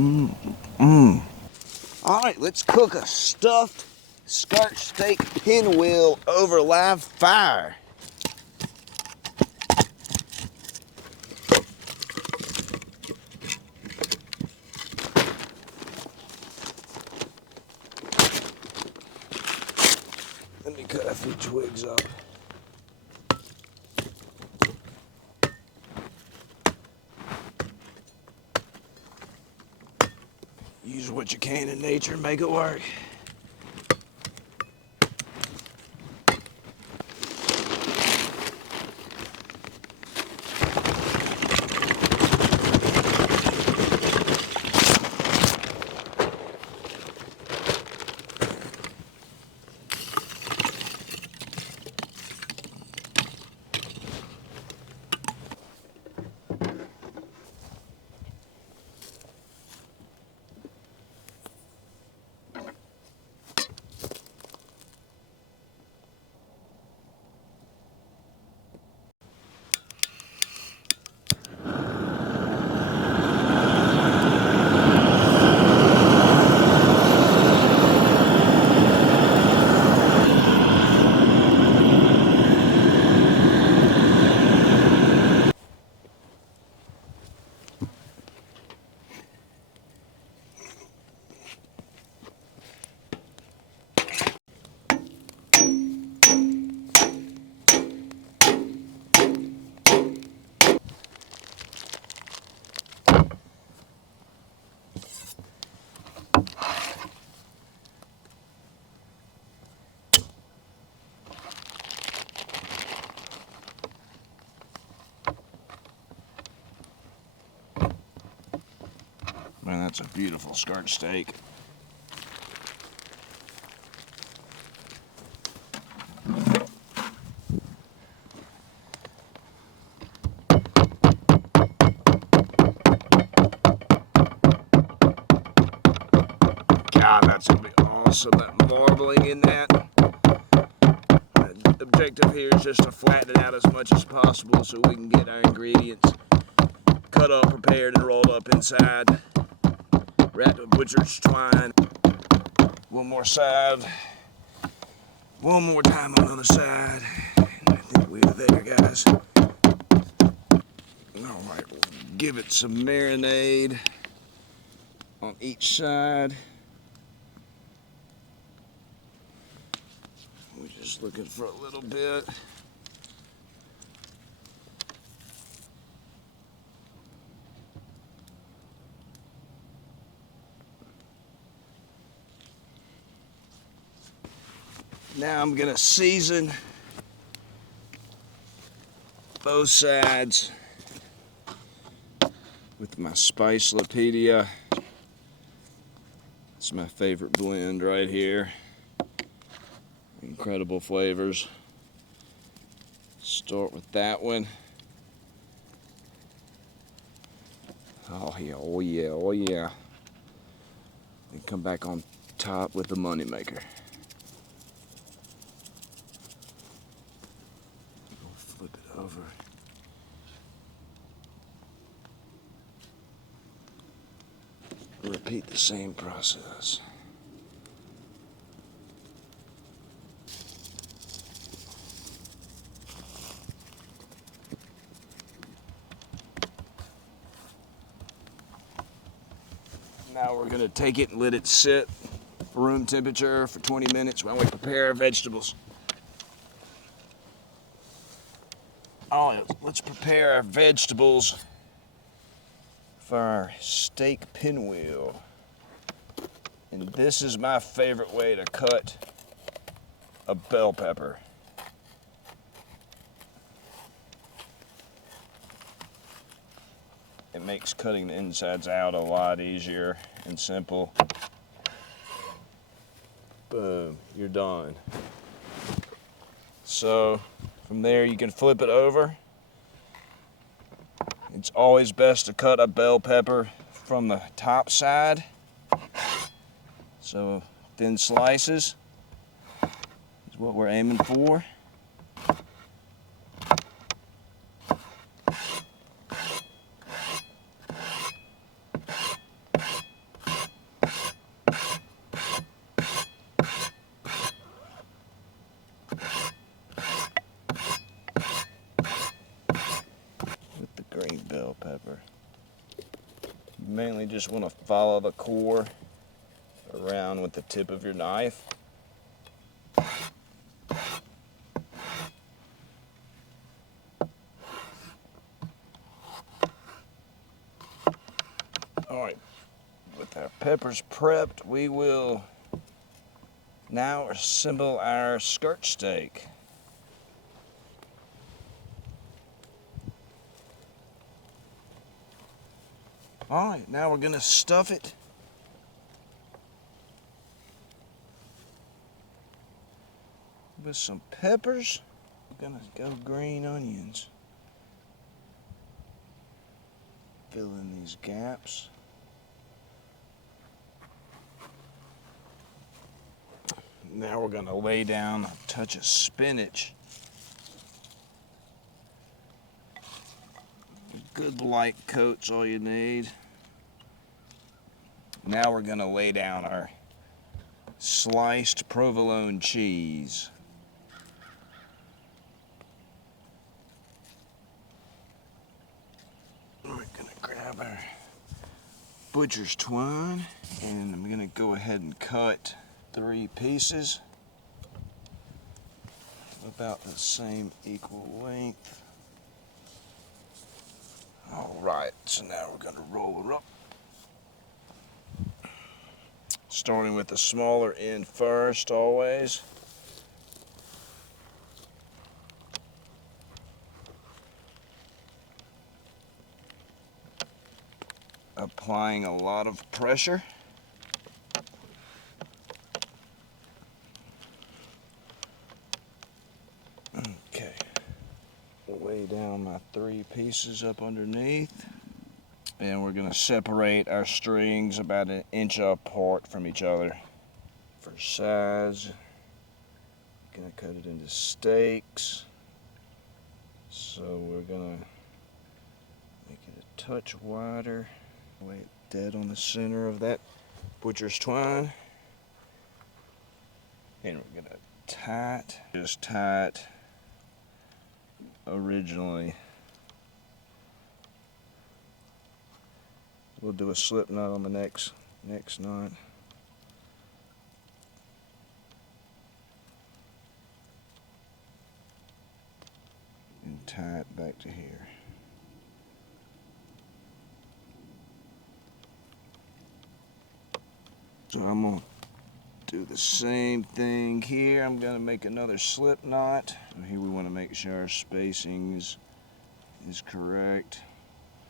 All right, let's cook a stuffed skirt steak pinwheel over live fire. Let me cut a few twigs up. Use what you can in nature and make it work. Man, that's a beautiful skirt steak. God, that's gonna be awesome, that marbling in that. The objective here is just to flatten it out as much as possible so we can get our ingredients cut up, prepared, and rolled up inside. Wrapped with butcher's twine. One more side. One more time on the other side. I think we're there, guys. Alright, we'll give it some marinade on each side. We're just looking for a little bit. Now I'm gonna season both sides with my Spice-Lapedia. It's my favorite blend right here. Incredible flavors. Start with that one. Oh yeah, oh yeah, oh yeah. And come back on top with the money maker. We'll flip it over. Repeat the same process. Now we're gonna take it and let it sit room temperature for 20 minutes while we prepare our vegetables. Oh, let's prepare our vegetables for our steak pinwheel. And this is my favorite way to cut a bell pepper. It makes cutting the insides out a lot easier and simple. Boom, you're done. So from there you can flip it over. It's always best to cut a bell pepper from the top side. So thin slices is what we're aiming for. green bell pepper. You mainly just want to follow the core around with the tip of your knife. Alright, with our peppers prepped, we will now assemble our skirt steak. Alright, now we're going to stuff it with some peppers. We're going to go green onions. Fill in these gaps. Now we're going to lay down a touch of spinach. Good light coat's all you need. Now we're going to lay down our sliced provolone cheese. We're going to grab our butcher's twine, and I'm going to go ahead and cut 3 pieces about the same equal length. Alright, so now we're going to roll her up. Starting with the smaller end first, always. Applying a lot of pressure. Okay. Lay down my 3 pieces up underneath. And we're going to separate our strings about 1 inch apart from each other. For size, going to cut it into steaks. So we're going to make it a touch wider. Lay it dead on the center of that butcher's twine. And we're going to tie it, just tie it originally. We'll do a slip knot on the next knot. And tie it back to here. So I'm going to do the same thing here. I'm going to make another slip knot. So here we want to make sure our spacing is correct.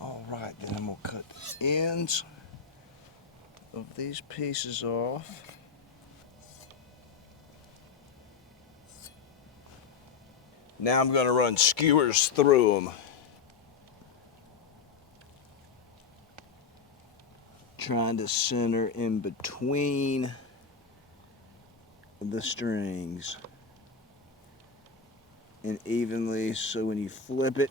Alright, then I'm going to cut the ends of these pieces off. Now I'm going to run skewers through them. Trying to center in between the strings. And evenly, so when you flip it,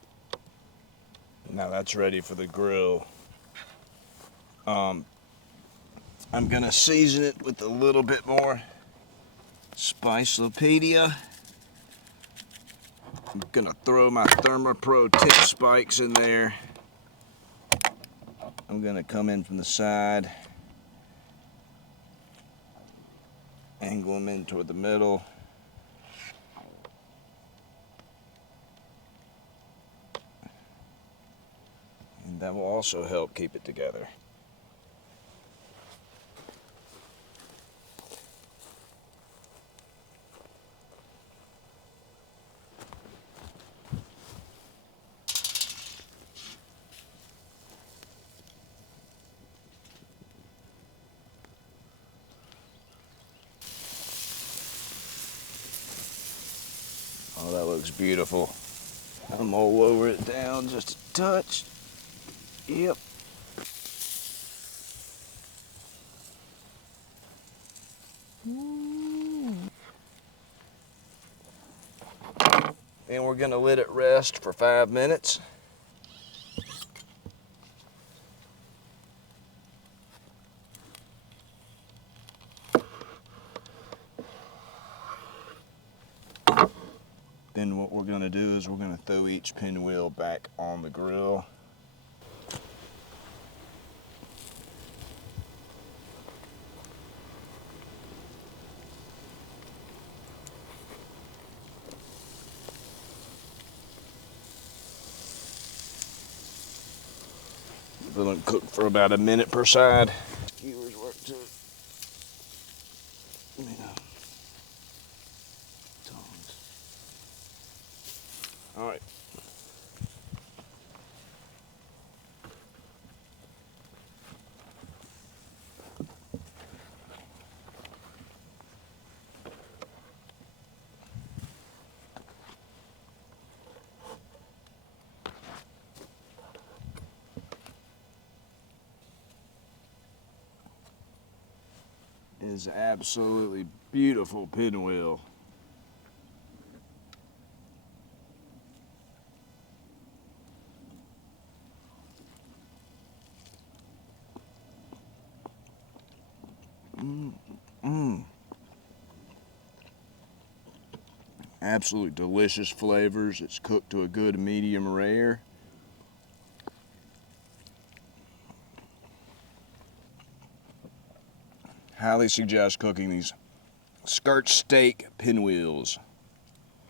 now that's ready for the grill. I'm gonna season it with a little bit more Spicelopedia. I'm gonna throw my Thermopro tip spikes in there. I'm gonna come in from the side, angle them in toward the middle. And that will also help keep it together. Oh, that looks beautiful. I'm gonna lower it down just a touch. Yep. And we're gonna let it rest for 5 minutes. Then what we're gonna do is we're gonna throw each pinwheel back on the grill. Let them cook for about a minute per side. Skewers work too. Tongs. All right. Is absolutely beautiful pinwheel. Absolutely delicious flavors. It's cooked to a good medium rare. Highly suggest cooking these skirt steak pinwheels.